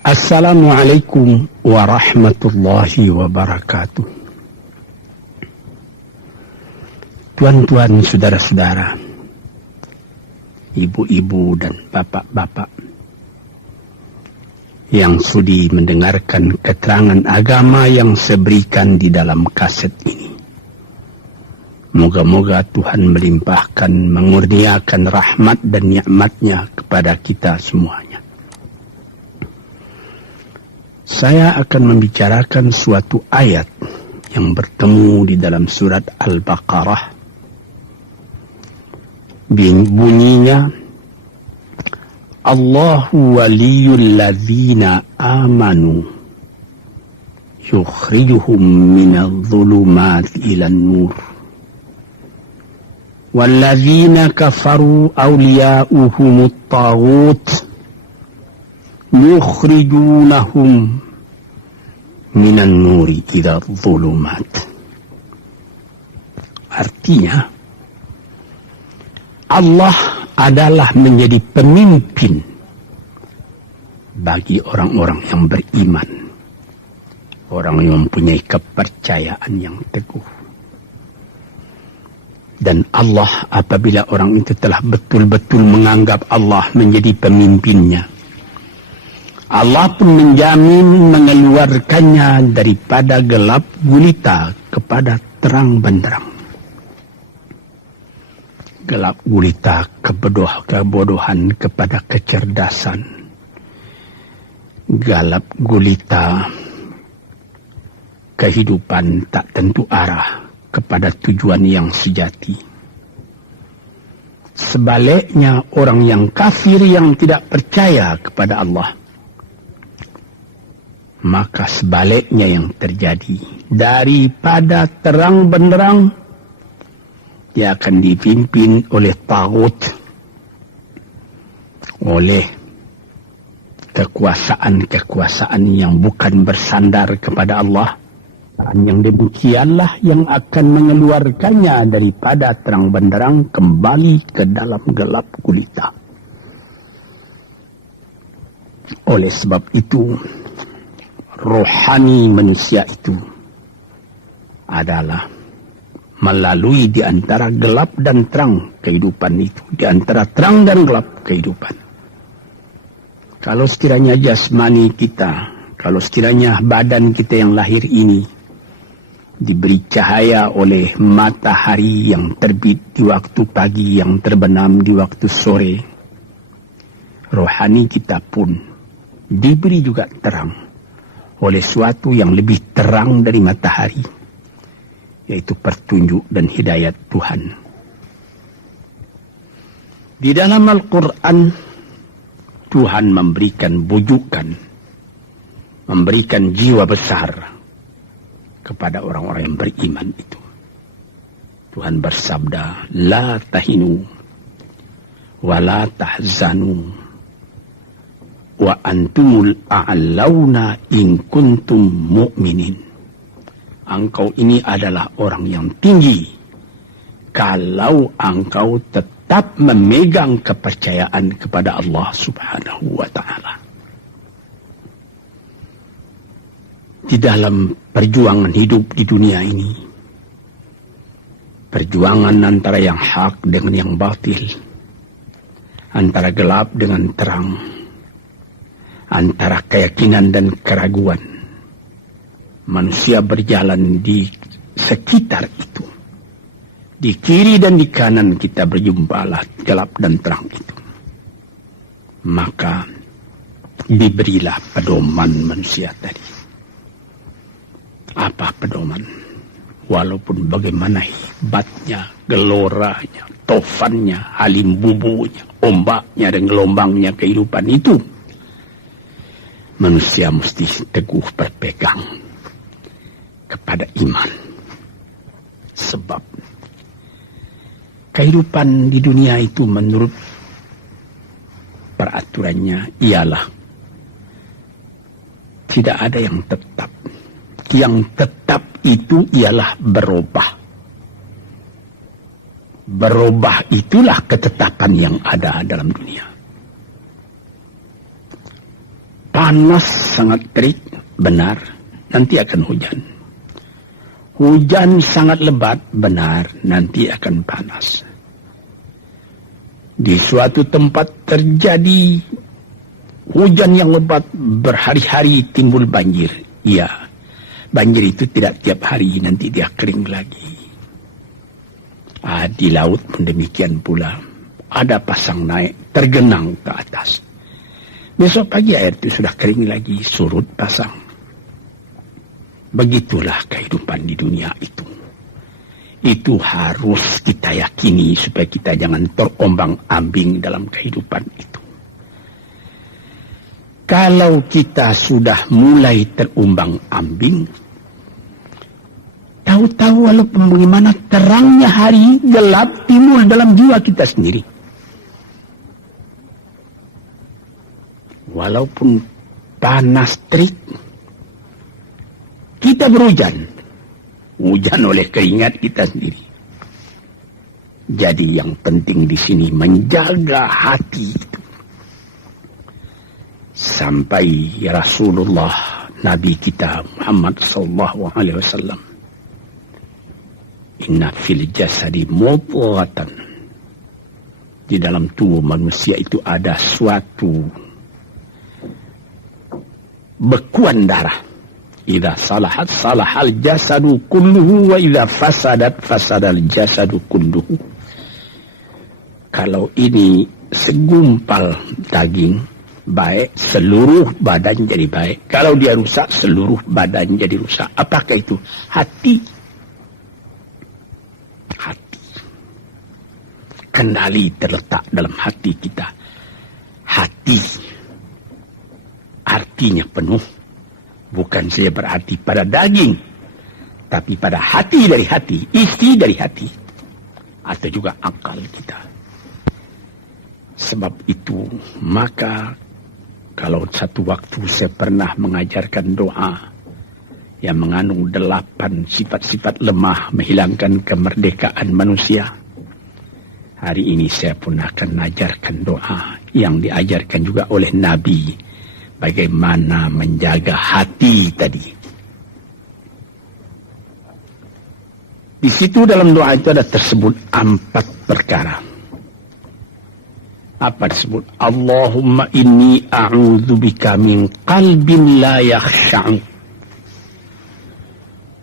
Assalamualaikum warahmatullahi wabarakatuh. Tuan-tuan, saudara-saudara, ibu-ibu dan bapak-bapak yang sudi mendengarkan keterangan agama yang saya berikan di dalam kaset ini. Moga-moga Tuhan melimpahkan, mengurniakan rahmat dan nikmat-Nya kepada kita semuanya. Saya akan membicarakan suatu ayat yang bertemu di dalam surat Al-Baqarah. Bunyinya, Allahu waliyul ladzina amanu yukhrijuhum minadh dhulumati ilan nur. Walladzina kafaru awliya'uhumut taghut yukhrijunahum minan nuri ila dhulumat. Artinya, Allah adalah menjadi pemimpin bagi orang-orang yang beriman, orang yang mempunyai kepercayaan yang teguh. Dan Allah, apabila orang itu telah betul-betul menganggap Allah menjadi pemimpinnya, Allah pun menjamin mengeluarkannya daripada gelap gulita kepada terang benderang. Gelap gulita kebodohan kepada kecerdasan. Gelap gulita kehidupan tak tentu arah kepada tujuan yang sejati. Sebaliknya, orang yang kafir yang tidak percaya kepada Allah, maka sebaliknya yang terjadi, daripada terang benderang, dia akan dipimpin oleh taghut, oleh kekuasaan-kekuasaan yang bukan bersandar kepada Allah. Dan yang demikianlah yang akan mengeluarkannya daripada terang benderang kembali ke dalam gelap gulita. Oleh sebab itu, rohani manusia itu adalah melalui di antara gelap dan terang kehidupan itu, di antara terang dan gelap kehidupan. Kalau sekiranya jasmani kita, kalau sekiranya badan kita yang lahir ini diberi cahaya oleh matahari yang terbit di waktu pagi, yang terbenam di waktu sore, rohani kita pun diberi juga terang oleh suatu yang lebih terang dari matahari, yaitu petunjuk dan hidayat Tuhan. Di dalam Al-Quran, Tuhan memberikan bujukan, memberikan jiwa besar kepada orang-orang yang beriman itu. Tuhan bersabda, La tahinu wa la tahzanu wa antumul a'launa in kuntum mu'minin. Engkau ini adalah orang yang tinggi kalau engkau tetap memegang kepercayaan kepada Allah Subhanahu wa ta'ala. Di dalam perjuangan hidup di dunia ini, perjuangan antara yang hak dengan yang batil, antara gelap dengan terang, antara keyakinan dan keraguan, manusia berjalan di sekitar itu. Di kiri dan di kanan kita berjumpalah gelap dan terang itu. Maka diberilah pedoman manusia tadi. Apa pedoman? Walaupun bagaimana hebatnya, geloranya, tofannya, halim bubunya, ombaknya dan gelombangnya kehidupan itu, manusia mesti teguh berpegang kepada iman. Sebab kehidupan di dunia itu menurut peraturannya ialah tidak ada yang tetap. Yang tetap itu ialah berubah. Berubah itulah ketetapan yang ada dalam dunia. panas sangat terik, benar, nanti akan hujan. Hujan sangat lebat, benar, nanti akan panas. Di suatu tempat terjadi hujan yang lebat, berhari-hari timbul banjir. Ya, banjir itu tidak tiap hari, nanti dia kering lagi. Di laut pun demikian pula. Ada pasang naik, tergenang ke atas. Besok pagi air itu sudah kering lagi, surut pasang. Begitulah kehidupan di dunia itu. Itu harus kita yakini supaya kita jangan terombang-ambing dalam kehidupan itu. Kalau kita sudah mulai terombang-ambing, tahu-tahu walaupun bagaimana terangnya hari, gelap timbul dalam jiwa kita sendiri. Walaupun panas terik, kita berhujan. Hujan oleh keringat kita sendiri. Jadi yang penting di sini menjaga hati itu. Sampai Rasulullah Nabi kita Muhammad sallallahu alaihi wasallam, inna fil jasadi mudghatan, di dalam tubuh manusia itu ada suatu bekuan darah. Idza salahat salahal jasadu kulluhu wa idza fasadat fasadal jasadu kulluhu. Kalau ini segumpal daging baik, seluruh badan jadi baik. Kalau dia rusak, seluruh badan jadi rusak. Apakah itu? Hati. Hati. Kendali terletak dalam hati kita. Hati artinya penuh. Bukan saja berarti pada daging, tapi pada hati dari hati, isi dari hati, atau juga akal kita. Sebab itu, maka kalau satu waktu saya pernah mengajarkan doa yang mengandung 8 sifat-sifat lemah menghilangkan kemerdekaan manusia. Hari ini saya pun akan mengajarkan doa yang diajarkan juga oleh Nabi. Bagaimana menjaga hati tadi. Di situ dalam doa itu ada tersebut 4 perkara. Apa tersebut? Allahumma inni a'udzubika min qalbin la yakhsha'u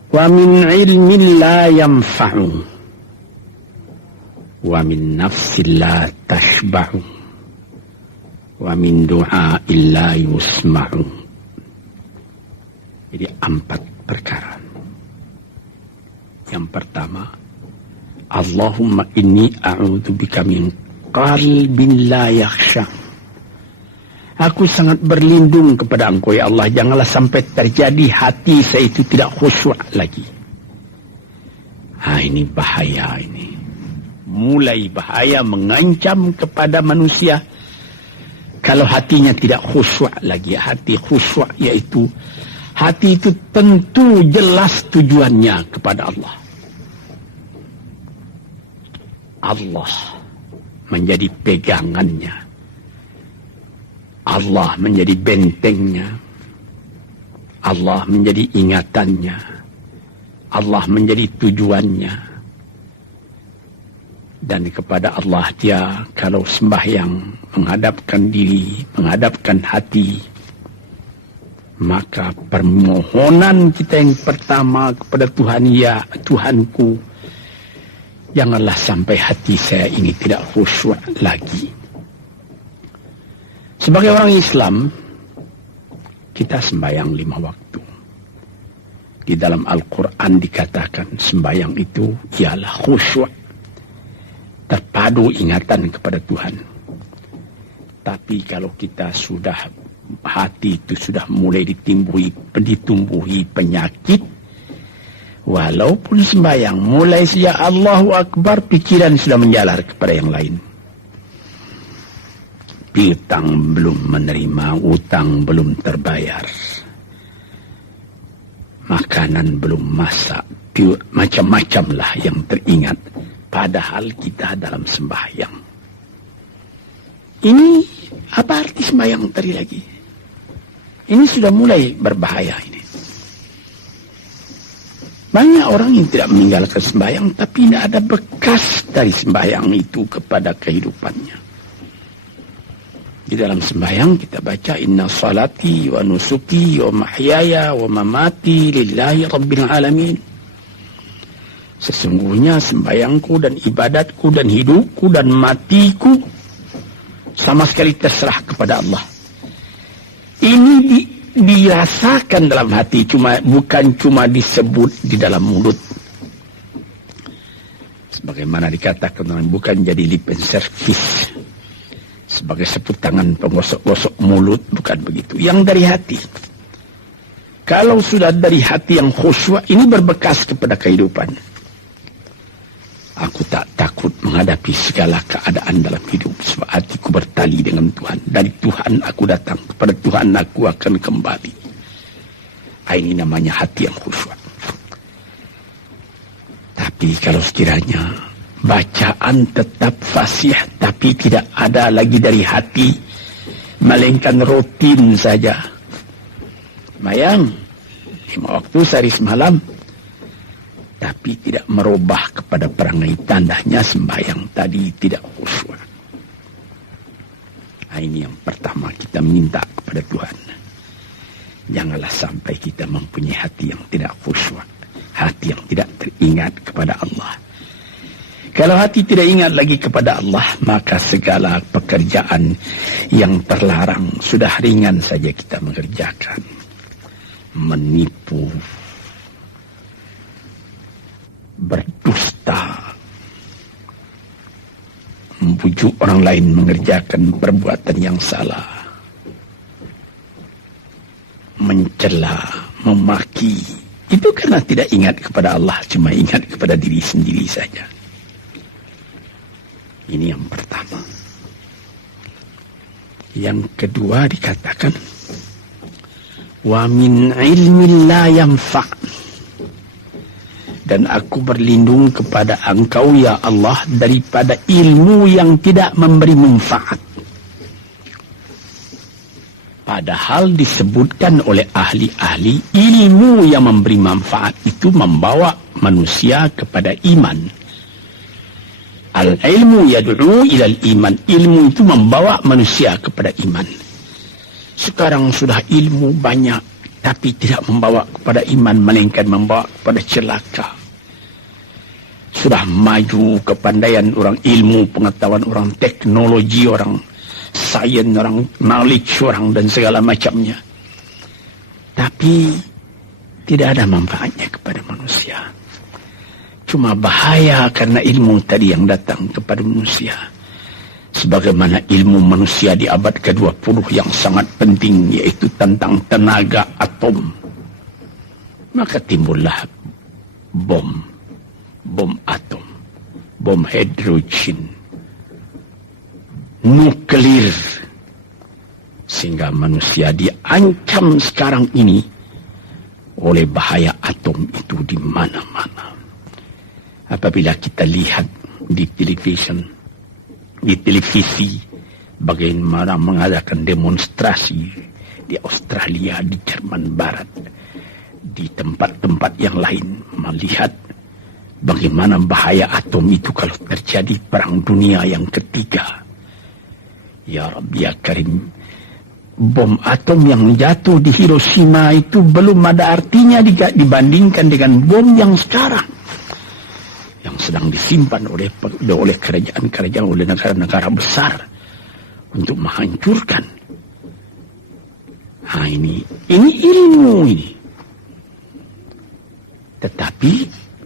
wa min ilmin la yanfa'u wa min nafsin la tashba'u wa min du'a illa yusma'u. Jadi 4 perkara. Yang pertama, Allahumma inni a'udzubika min qalbin la yakhsha. Aku sangat berlindung kepada Engkau ya Allah, janganlah sampai terjadi hati saya itu tidak khusyuk lagi. Ini bahaya ini. Mulai bahaya, mengancam kepada manusia. Kalau hatinya tidak khusyuk lagi, hati khusyuk yaitu hati itu tentu jelas tujuannya kepada Allah. Allah menjadi pegangannya. Allah menjadi bentengnya. Allah menjadi ingatannya. Allah menjadi tujuannya. Dan kepada Allah dia kalau sembahyang menghadapkan diri, menghadapkan hati, maka permohonan kita yang pertama kepada Tuhan, ya Tuhanku, janganlah sampai hati saya ini tidak khusyuk lagi. Sebagai orang Islam, kita sembahyang 5 waktu. Di dalam Al-Quran dikatakan sembahyang itu ialah khusyuk, terpadu ingatan kepada Tuhan. Tapi kalau kita sudah, hati itu sudah mulai ditumbuhi penyakit, walaupun sembahyang, mulai sejak Allahu Akbar, pikiran sudah menjalar kepada yang lain. Piutang belum menerima, utang belum terbayar, makanan belum masak, macam-macam lah yang teringat. Padahal kita dalam sembahyang. Ini apa arti sembahyang tadi lagi? Ini sudah mulai berbahaya ini. Banyak orang yang tidak meninggalkan sembahyang, tapi tidak ada bekas dari sembahyang itu kepada kehidupannya. Di dalam sembahyang kita baca, inna salati wa nusuki wa mahyaya wa mamati lillahi rabbil alamin. Sesungguhnya sembahyangku dan ibadatku dan hidupku dan matiku sama sekali terserah kepada Allah. Ini dirasakan dalam hati, bukan cuma disebut di dalam mulut. Sebagaimana dikatakan, bukan jadi lip and service sebagai seput tangan penggosok-gosok mulut, bukan begitu. Yang dari hati. Kalau sudah dari hati yang khusyuk, ini berbekas kepada kehidupan. Aku tak takut menghadapi segala keadaan dalam hidup, sebab hatiku bertali dengan Tuhan. Dari Tuhan aku datang, kepada Tuhan aku akan kembali. Ini namanya hati yang khusyuk. Tapi kalau sekiranya bacaan tetap fasih, tapi tidak ada lagi dari hati, melainkan rutin saja. Mayang 5 waktu sehari semalam, tapi tidak merubah kepada perangai, tandanya sembahyang tadi tidak khusyuk. Ini yang pertama kita minta kepada Tuhan. Janganlah sampai kita mempunyai hati yang tidak khusyuk, hati yang tidak teringat kepada Allah. Kalau hati tidak ingat lagi kepada Allah, maka segala pekerjaan yang terlarang sudah ringan saja kita mengerjakan. Menipu, berdusta, membujuk orang lain mengerjakan perbuatan yang salah, mencela, memaki, itu karena tidak ingat kepada Allah, cuma ingat kepada diri sendiri saja. Ini yang pertama. Yang kedua dikatakan, wa min ilmin la yanfa', dan aku berlindung kepada Engkau ya Allah daripada ilmu yang tidak memberi manfaat. Padahal disebutkan oleh ahli-ahli, ilmu yang memberi manfaat itu membawa manusia kepada iman. Al-ilmu yad'u ilal iman. Ilmu itu membawa manusia kepada iman. Sekarang sudah ilmu banyak, tapi tidak membawa kepada iman, melainkan membawa kepada celaka. Sudah maju kepandaian orang, ilmu, pengetahuan orang, teknologi orang, sains orang, knowledge orang, dan segala macamnya. Tapi tidak ada manfaatnya kepada manusia. Cuma bahaya karena ilmu tadi yang datang kepada manusia. Sebagaimana ilmu manusia di abad ke-20 yang sangat penting, yaitu tentang tenaga atom. Maka timbullah bom atom, bom hidrogen, nuklir. Sehingga manusia diancam sekarang ini oleh bahaya atom itu di mana-mana. Apabila kita lihat di televisi bagaimana mengadakan demonstrasi di Australia, di Jerman Barat, di tempat-tempat yang lain, melihat bagaimana bahaya atom itu kalau terjadi perang dunia yang ketiga. Ya Rabbi ya Karim, bom atom yang jatuh di Hiroshima itu belum ada artinya dibandingkan dengan bom yang sekarang, yang sedang disimpan oleh kerajaan-kerajaan, oleh negara-negara besar untuk menghancurkan. Ini ilmu ini. Tetapi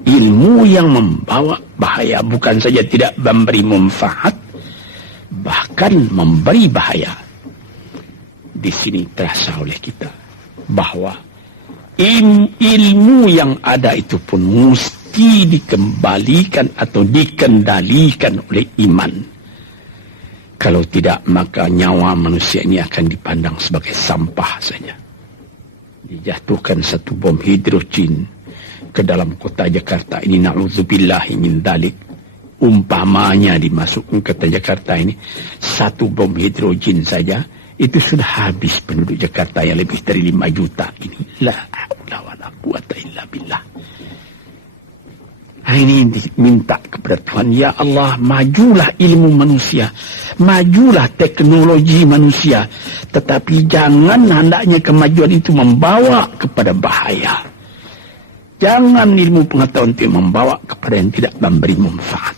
ilmu yang membawa bahaya, bukan saja tidak memberi manfaat, bahkan memberi bahaya. Di sini terasa oleh kita bahwa ilmu yang ada itu pun mesti dikembalikan atau dikendalikan oleh iman. Kalau tidak, maka nyawa manusia ini akan dipandang sebagai sampah saja. Dijatuhkan satu bom hidrogen ke dalam kota Jakarta ini, na'udzubillahi min dzalik. Umpamanya dimasukkan ke kota Jakarta ini, satu bom hidrogen saja itu sudah habis penduduk Jakarta yang lebih dari 5 juta ini. La haula wala quwata illa billah. Ini minta kepada Tuhan, ya Allah, majulah ilmu manusia, majulah teknologi manusia, tetapi jangan hendaknya kemajuan itu membawa kepada bahaya. Jangan ilmu pengetahuan itu membawa kepada yang tidak memberi manfaat.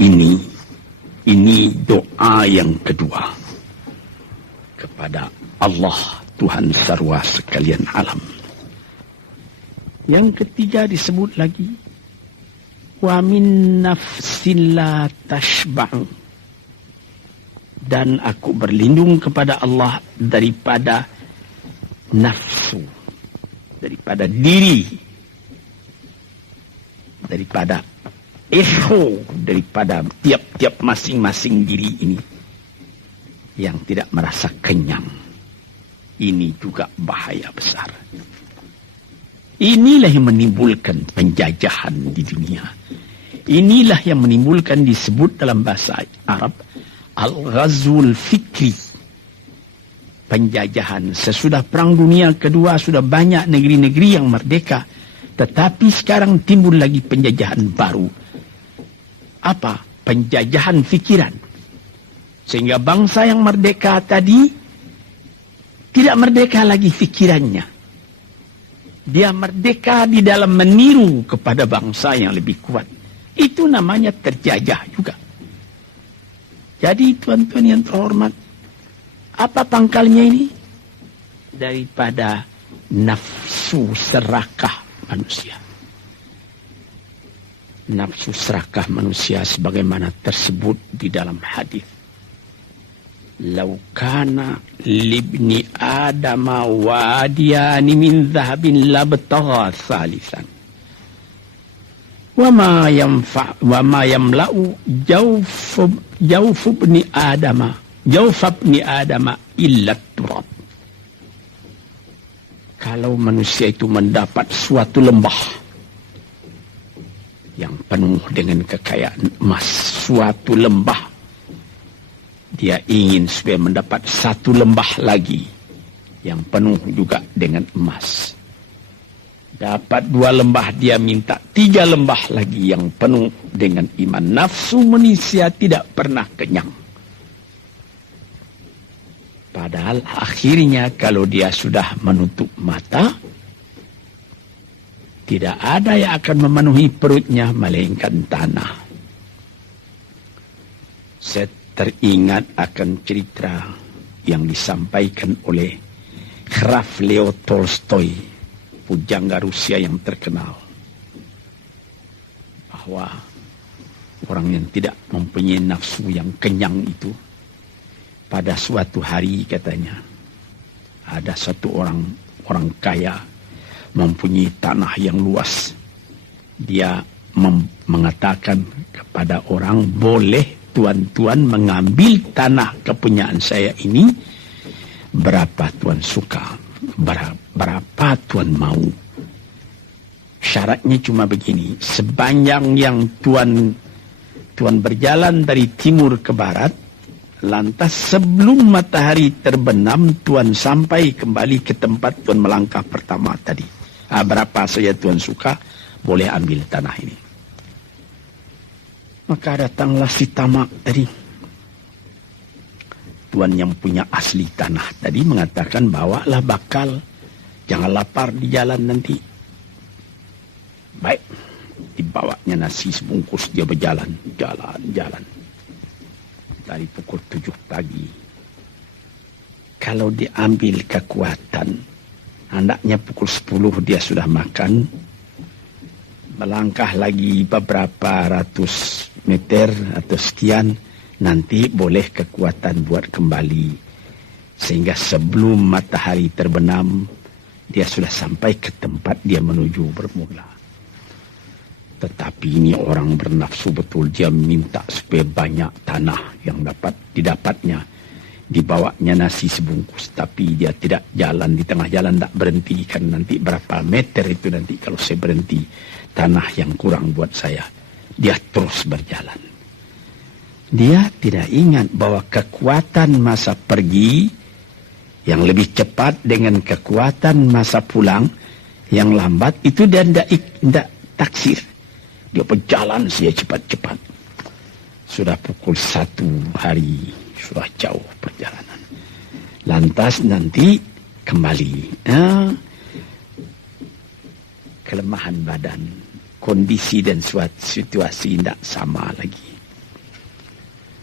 Ini doa yang kedua kepada Allah, Tuhan sarwa sekalian alam. Yang ketiga disebut lagi, wa min nafsin la tashba'u, dan aku berlindung kepada Allah daripada nafsu, daripada diri, daripada ego, daripada tiap-tiap masing-masing diri ini yang tidak merasa kenyang. Ini juga bahaya besar. Inilah yang menimbulkan penjajahan di dunia. Inilah yang menimbulkan, disebut dalam bahasa Arab, al-ghazwul fikri. Penjajahan. Sesudah Perang Dunia Kedua sudah banyak negeri-negeri yang merdeka. Tetapi sekarang timbul lagi penjajahan baru. Apa? Penjajahan fikiran. Sehingga bangsa yang merdeka tadi tidak merdeka lagi fikirannya. Dia merdeka di dalam meniru kepada bangsa yang lebih kuat. Itu namanya terjajah juga. Jadi tuan-tuan yang terhormat, apa pangkalnya ini? Daripada nafsu serakah manusia. Nafsu serakah manusia sebagaimana tersebut di dalam hadis. Lau kana libni adama wadiyani min dhahabin labtagha thalithan. Wa ma yamla'u jawf ibni adama illa turab. Kalau manusia itu mendapat suatu lembah yang penuh dengan kekayaan emas, suatu lembah, dia ingin supaya mendapat satu lembah lagi yang penuh juga dengan emas. Dapat 2 lembah, dia minta 3 lembah lagi yang penuh dengan iman. Nafsu manusia tidak pernah kenyang. Padahal akhirnya kalau dia sudah menutup mata, tidak ada yang akan memenuhi perutnya melainkan tanah. Teringat akan cerita yang disampaikan oleh Graf Leo Tolstoy, pujangga Rusia yang terkenal, bahwa orang yang tidak mempunyai nafsu yang kenyang itu, pada suatu hari katanya, ada satu orang kaya mempunyai tanah yang luas. Dia mengatakan kepada orang, boleh tuan-tuan mengambil tanah kepunyaan saya ini, berapa tuan suka, berapa tuan mau. Syaratnya cuma begini, sepanjang yang tuan berjalan dari timur ke barat, lantas sebelum matahari terbenam, tuan sampai kembali ke tempat tuan melangkah pertama tadi. Berapa saja tuan suka, boleh ambil tanah ini. Maka datanglah si tamak tadi. Tuan yang punya asli tanah tadi mengatakan, bawalah bakal, jangan lapar di jalan nanti. Baik, dibawanya nasi sebungkus, dia berjalan, jalan. Dari pukul 7 pagi. Kalau diambil kekuatan, hendaknya pukul 10 dia sudah makan. Melangkah lagi beberapa ratus meter atau sekian, nanti boleh kekuatan buat kembali. Sehingga sebelum matahari terbenam, dia sudah sampai ke tempat dia menuju bermula. Tetapi ini orang bernafsu betul, dia minta supaya banyak tanah yang didapatnya. Dibawanya nasi sebungkus, tapi dia tidak jalan di tengah jalan, tak berhenti, karena nanti berapa meter itu nanti kalau saya berhenti, tanah yang kurang buat saya. Dia terus berjalan. Dia tidak ingat bahwa kekuatan masa pergi yang lebih cepat dengan kekuatan masa pulang yang lambat itu dia tidak taksir. Dia berjalan saja cepat-cepat. Sudah pukul 1 hari, sudah jauh perjalanan. Lantas nanti kembali. Kelemahan badan, kondisi dan situasi tidak sama lagi.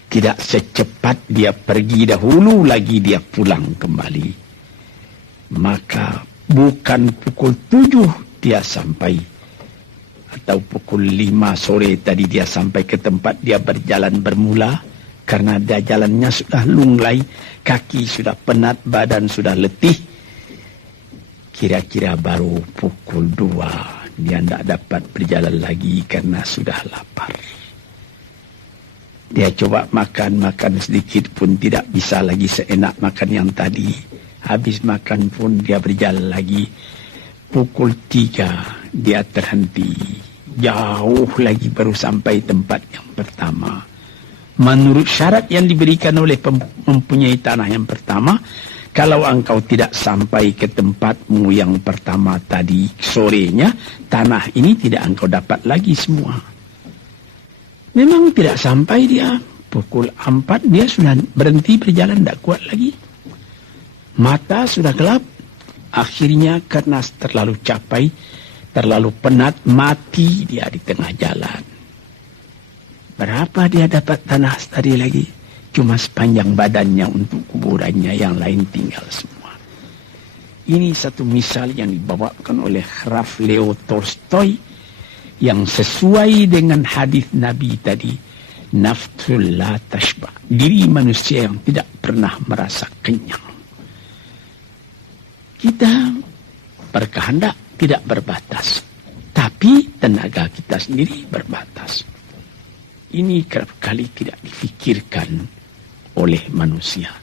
Tidak secepat dia pergi dahulu lagi dia pulang kembali. Maka bukan pukul 7 dia sampai, atau pukul 5 sore tadi dia sampai ke tempat dia berjalan bermula, karena dia jalannya sudah lunglai, kaki sudah penat, badan sudah letih. Kira-kira baru pukul 2 dia tidak dapat berjalan lagi karena sudah lapar. Dia coba makan sedikit pun tidak bisa lagi seenak makan yang tadi. Habis makan pun dia berjalan lagi. Pukul 3 dia terhenti. Jauh lagi baru sampai tempat yang pertama. Menurut syarat yang diberikan oleh mempunyai tanah yang pertama, kalau engkau tidak sampai ke tempatmu yang pertama tadi sorenya, tanah ini tidak engkau dapat lagi semua. Memang tidak sampai dia. Pukul 4 dia sudah berhenti berjalan, tidak kuat lagi. Mata sudah gelap. Akhirnya karena terlalu capek, terlalu penat, mati dia di tengah jalan. Berapa dia dapat tanah tadi lagi? Cuma sepanjang badannya untuk kuburannya, yang lain tinggal semua. Ini satu misal yang dibawakan oleh Graf Leo Tolstoy, yang sesuai dengan hadis Nabi tadi, nafsul la tashba, diri manusia yang tidak pernah merasa kenyang. Kita berkehendak tidak berbatas, tapi tenaga kita sendiri berbatas. Ini kerap kali tidak difikirkan oleh manusia.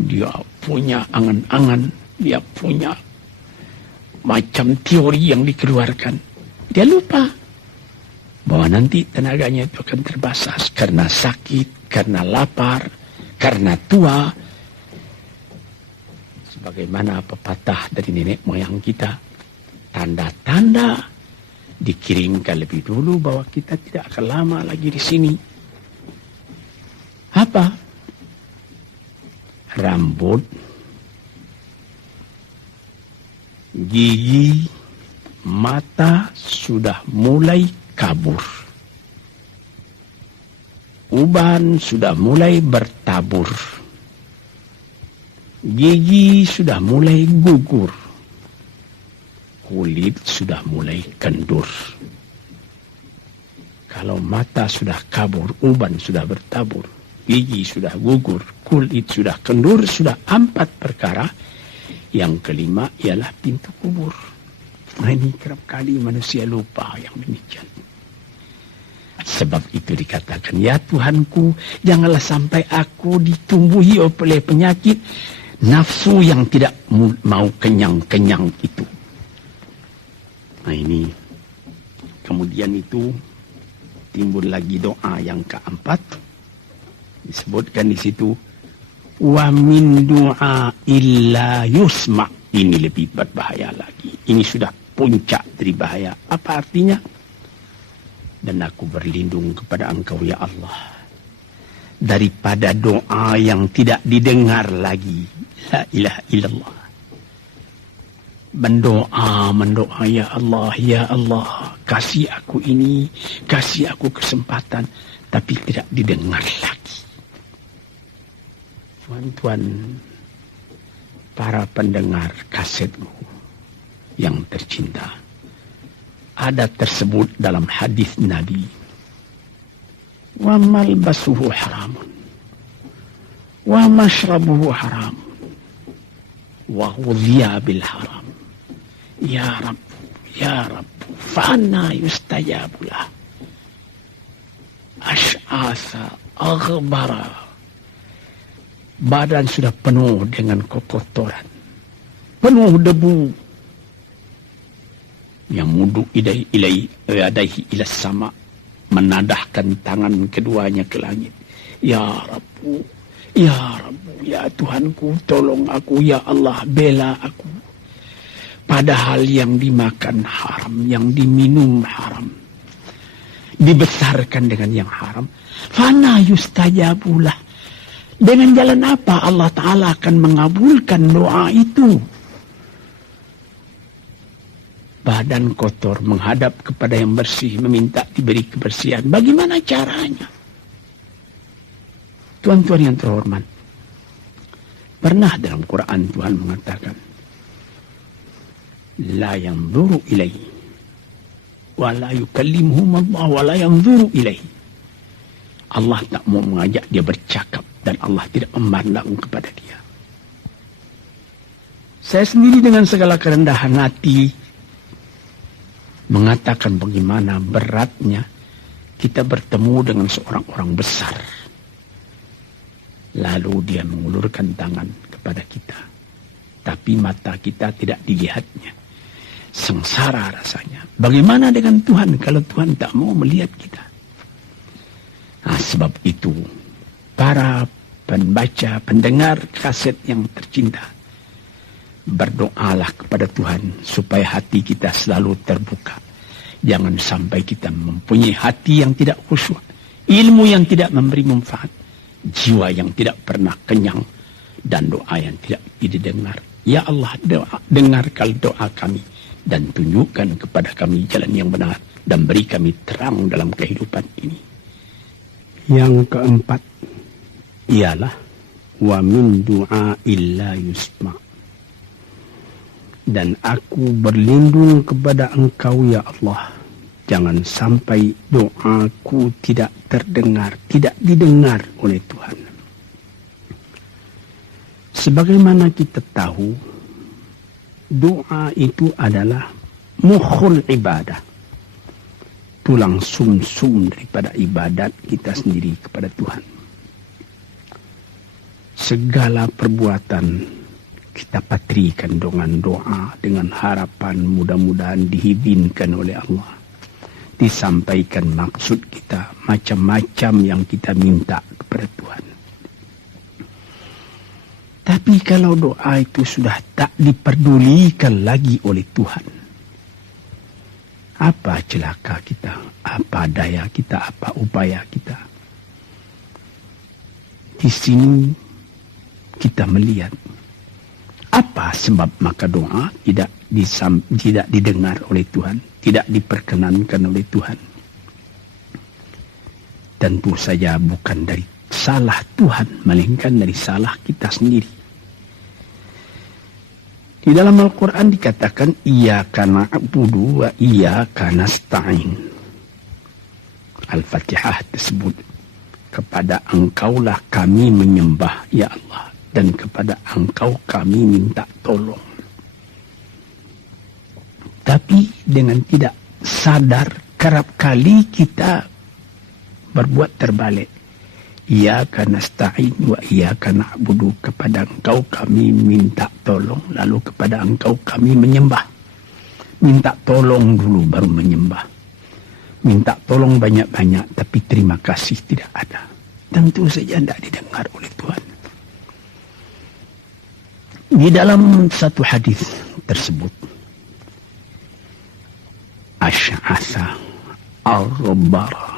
Dia punya angan-angan, dia punya macam teori yang dikeluarkan. Dia lupa bahwa nanti tenaganya itu akan terbatas karena sakit, karena lapar, karena tua. Sebagaimana pepatah dari nenek moyang kita, tanda-tanda dikirimkan lebih dulu bahwa kita tidak akan lama lagi di sini. Apa? Rambut, gigi, mata sudah mulai kabur. Uban sudah mulai bertabur. Gigi sudah mulai gugur. Kulit sudah mulai kendur. Kalau mata sudah kabur, uban sudah bertabur, gigi sudah gugur, kulit sudah kendur, sudah 4 perkara. Yang kelima ialah pintu kubur. Nah, ini kerap kali manusia lupa yang demikian. Sebab itu dikatakan, ya Tuhanku, janganlah sampai aku ditumbuhi oleh penyakit nafsu yang tidak mau kenyang-kenyang itu. Nah ini, kemudian itu timbul lagi doa yang keempat. Disebutkan di situ, wa min du'a illa yusma'. Ini lebih berbahaya lagi. Ini sudah puncak dari bahaya. Apa artinya? Dan aku berlindung kepada Engkau ya Allah, daripada doa yang tidak didengar lagi. La ilaha illallah. Mendoa ya Allah, kasih aku ini, kasih aku kesempatan, tapi tidak didengar lagi. Tuan-tuan, para pendengar kasetku yang tercinta, ada tersebut dalam hadis Nabi, wa malbasuhu haramun wa mashrabuhu haram wa ghudhiya bil haram. Ya Rabb, fa'anna yustajabu lah. Ash'asa aghbara, badan sudah penuh dengan kotoran, penuh debu. Yang mudu ilaihi ila sama, menadahkan tangan keduanya ke langit. Ya Rabbu, ya Rabbu, ya Tuhanku, tolong aku, ya Allah, bela aku. Padahal yang dimakan haram, yang diminum haram, dibesarkan dengan yang haram. Fana yustajabulah. Dengan jalan apa Allah Ta'ala akan mengabulkan doa itu? Badan kotor menghadap kepada yang bersih, meminta diberi kebersihan. Bagaimana caranya? Tuan-tuan yang terhormat, pernah dalam Quran Tuhan mengatakan, la yanzuru ilaihi wa la yukallimuhum Allah wa la yanzuru ilaihi. Allah tak mau mengajak dia bercakap dan Allah tidak memandang kepada dia. Saya sendiri dengan segala kerendahan hati mengatakan bagaimana beratnya kita bertemu dengan seorang orang besar. Lalu dia mengulurkan tangan kepada kita. Tapi mata kita tidak dilihatnya. Sengsara rasanya. Bagaimana dengan Tuhan kalau Tuhan tak mau melihat kita? Nah, sebab itu para pembaca, pendengar kaset yang tercinta, berdoalah kepada Tuhan supaya hati kita selalu terbuka. Jangan sampai kita mempunyai hati yang tidak khusyuk, ilmu yang tidak memberi manfaat, jiwa yang tidak pernah kenyang, dan doa yang tidak didengar. Ya Allah, dengarkan doa kami dan tunjukkan kepada kami jalan yang benar dan beri kami terang dalam kehidupan ini. Yang keempat ialah wa min du'a illa yusma'. Dan aku berlindung kepada Engkau ya Allah, jangan sampai doaku tidak terdengar, tidak didengar oleh Tuhan. Sebagaimana kita tahu, doa itu adalah mukhul ibadah, tulang sumsum daripada ibadat kita sendiri kepada Tuhan. Segala perbuatan kita patrikan dengan doa, dengan harapan mudah-mudahan diizinkan oleh Allah. Disampaikan maksud kita, macam-macam yang kita minta kepada Tuhan. Tapi kalau doa itu sudah tak diperdulikan lagi oleh Tuhan, apa celaka kita, apa daya kita, apa upaya kita? Di sini kita melihat apa sebab maka doa tidak didengar oleh Tuhan, tidak diperkenankan oleh Tuhan. Tentu saja bukan dari salah Tuhan, melainkan dari salah kita sendiri. Di dalam Al-Quran dikatakan, Iyyaka na'budu wa iyyaka nasta'in. Al-Fatihah tersebut, kepada Engkaulah kami menyembah, ya Allah, dan kepada Engkau kami minta tolong. Tapi dengan tidak sadar, kerap kali kita berbuat terbalik. Iyyaka nasta'in wa iyyaka na'budu, kepada Engkau kami minta tolong, lalu kepada Engkau kami menyembah. Minta tolong dulu baru menyembah. Minta tolong banyak-banyak tapi terima kasih tidak ada. Tentu saja tidak didengar oleh Tuhan. Di dalam satu hadis tersebut, Asy'atha ar-rabbara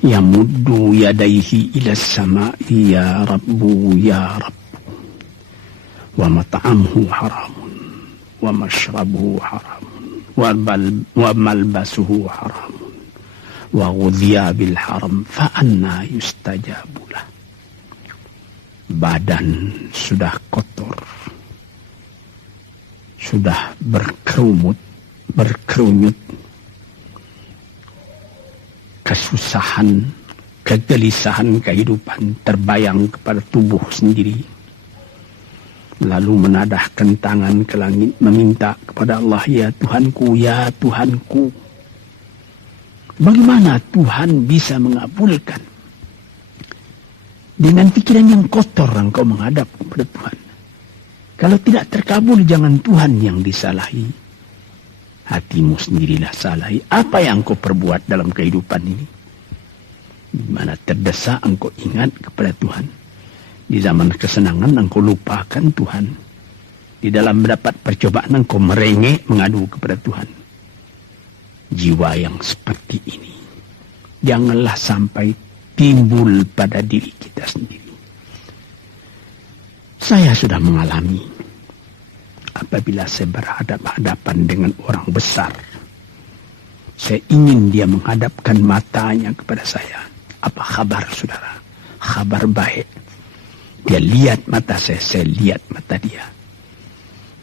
yamuddu yadayhi ila as-sama'i ya Rabbu ya Rabbu, wa mat'amuhu haramun wa mashrabuhu haramun wa malbasuhu haramun wa ghudhiya bil haram fa anna yustajabu lah. Badan sudah kotor, sudah berkerunyut, kesusahan, kegelisahan kehidupan terbayang kepada tubuh sendiri. Lalu menadahkan tangan ke langit meminta kepada Allah, ya Tuhanku, ya Tuhanku. Bagaimana Tuhan bisa mengabulkan? Dengan pikiran yang kotor engkau menghadap kepada Tuhan. Kalau tidak terkabul, jangan Tuhan yang disalahi. Hatimu sendirilah salah. Apa yang kau perbuat dalam kehidupan ini? Di mana terdesak engkau ingat kepada Tuhan. Di zaman kesenangan engkau lupakan Tuhan. Di dalam mendapat percobaan engkau merengek mengadu kepada Tuhan. Jiwa yang seperti ini janganlah sampai timbul pada diri kita sendiri. Saya sudah mengalami apabila saya berhadapan-hadapan dengan orang besar. Saya ingin dia menghadapkan matanya kepada saya. Apa kabar saudara? Kabar baik. Dia lihat mata saya lihat mata dia.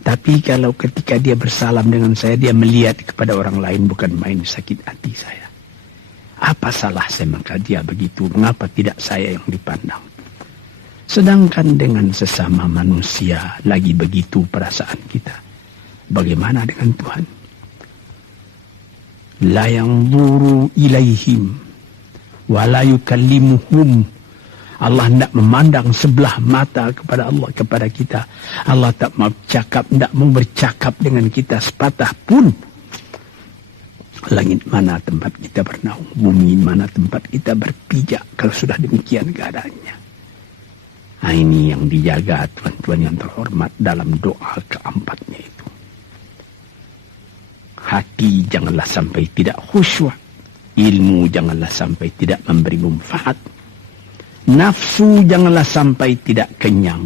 Tapi kalau ketika dia bersalam dengan saya, dia melihat kepada orang lain, bukan main sakit hati saya. Apa salah saya maka dia begitu? Mengapa tidak saya yang dipandang? Sedangkan dengan sesama manusia lagi begitu perasaan kita. Bagaimana dengan Tuhan? La yanzuru ilaihim wa la yukallimuhum. Allah tidak memandang sebelah mata kepada Allah, kepada kita. Allah tak mau cakap, tidak mau bercakap dengan kita sepatah pun. Langit mana tempat kita bernaung, bumi mana tempat kita berpijak, kalau sudah demikian keadaannya. Nah, ini yang dijaga tuan-tuan yang terhormat dalam doa keempatnya itu. Hati janganlah sampai tidak khusyuk. Ilmu janganlah sampai tidak memberi manfaat. Nafsu janganlah sampai tidak kenyang.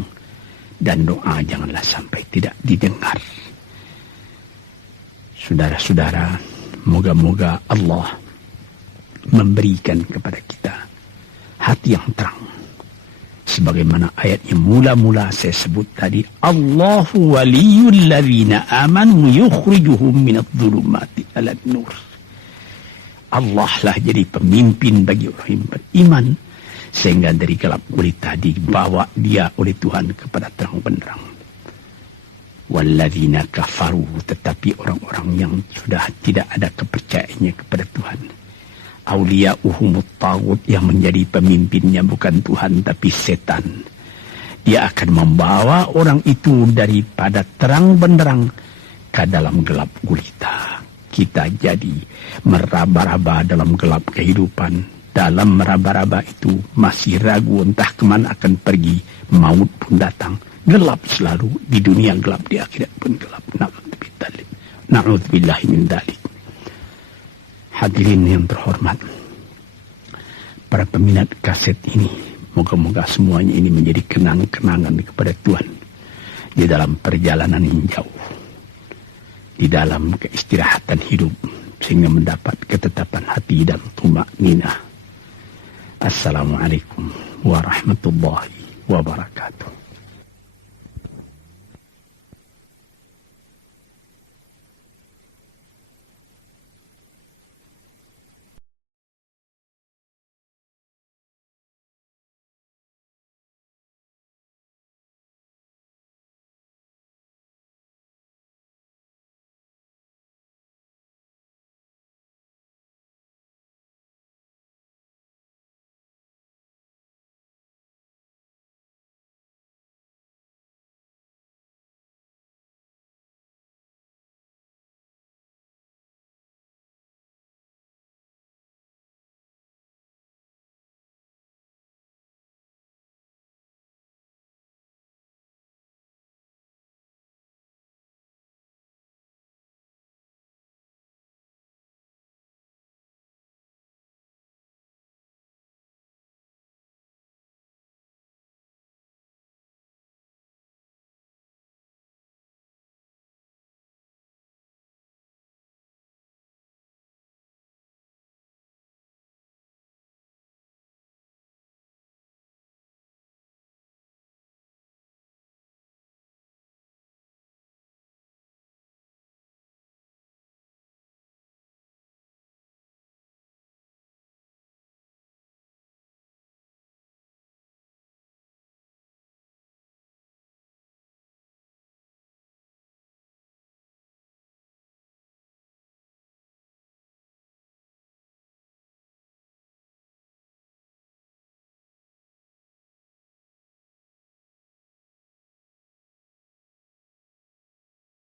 Dan doa janganlah sampai tidak didengar. Saudara-saudara, moga-moga Allah memberikan kepada kita hati yang terang. Sebagaimana ayat yang mula-mula saya sebut tadi. Allahu waliyul ladzina amanu yukhrijuhum minadh-dhulumati ilan nur. Allah lah jadi pemimpin bagi orang yang beriman. Sehingga dari gelap gulita dibawa dia oleh Tuhan kepada terang benderang. Walladzina kafaru, tetapi orang-orang yang sudah tidak ada kepercayaannya kepada Tuhan. Auliya'uhumut taghut, yang menjadi pemimpinnya bukan Tuhan tapi setan. Dia akan membawa orang itu daripada terang benderang ke dalam gelap gulita. Kita jadi meraba-raba dalam gelap kehidupan. Dalam meraba-raba itu masih ragu entah kemana akan pergi. Maut pun datang. Gelap selalu. Di dunia gelap, di akhirat pun gelap. Na'udzubillahi min dzalik. Hadirin yang terhormat, para peminat kaset ini, moga-moga semuanya ini menjadi kenang-kenangan kepada Tuhan di dalam perjalanan yang jauh, di dalam keistirahatan hidup, sehingga mendapat ketetapan hati dan tumakninah. Assalamualaikum warahmatullahi wabarakatuh.